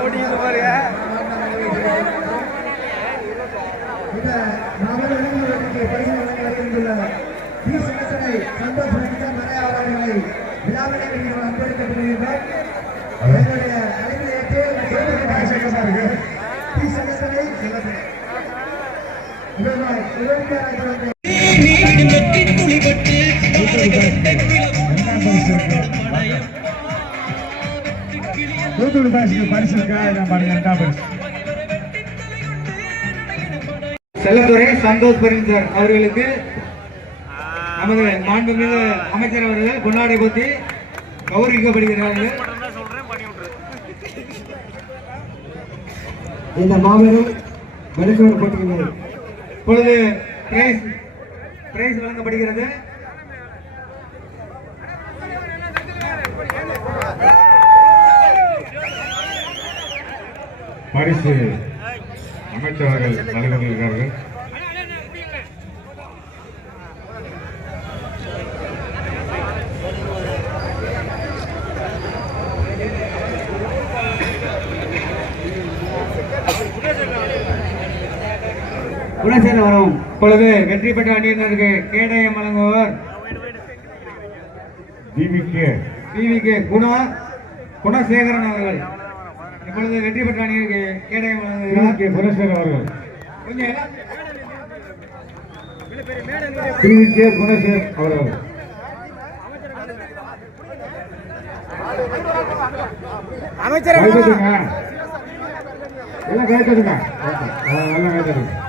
ஓடிக்கிட்டு பாருங்க சந்தோஷ் ரஞ்சிதா மறையா அவர்களை விழாவிலே நீங்கள் அன்பளிக்கப்படுகிறீர்கள் என்னுடைய அழைப்பை டி. சங்கத்தனை தூத்துக்குடி பரிசு இருக்கா நான் பாருங்க ரெண்டாம் பரிசு செல்லத்துறை சந்தோஷ் பரிந்தர் அவர்களுக்கு நமது மாண்புமிகு அமைச்சர் அவர்கள் கொண்டாடை பற்றி கௌரவிக்கப்படுகிறார்கள். இந்த மாபெரும் வெளிக்கொண்டு போட்டிகளை இப்பொழுது பிரைஸ் பிரைஸ் வழங்கப்படுகிறது. பரிசு அமைச்சர்கள் வழங்குகிறார்கள் குணசேன வரும். இப்பொழுது வெற்றி பெற்ற அணியினருக்கு கேடயம் வழங்குவர் டிவிகே. டிவிக்கு குணா குணசேகரன் அவர்கள். இப்பொழுது வெற்றி பெற்ற அணியினருக்கு கேடயம் வழங்குகிறார். டிவிகே குணசேகர் அவர்கள். கொஞ்சம் எல்லாம் டிவிகே குணசேகர் அவர்கள். அமைச்சர் எல்லாம் கைத்தட்டுங்க ஆ, எல்லாம் கைத்தட்டுங்க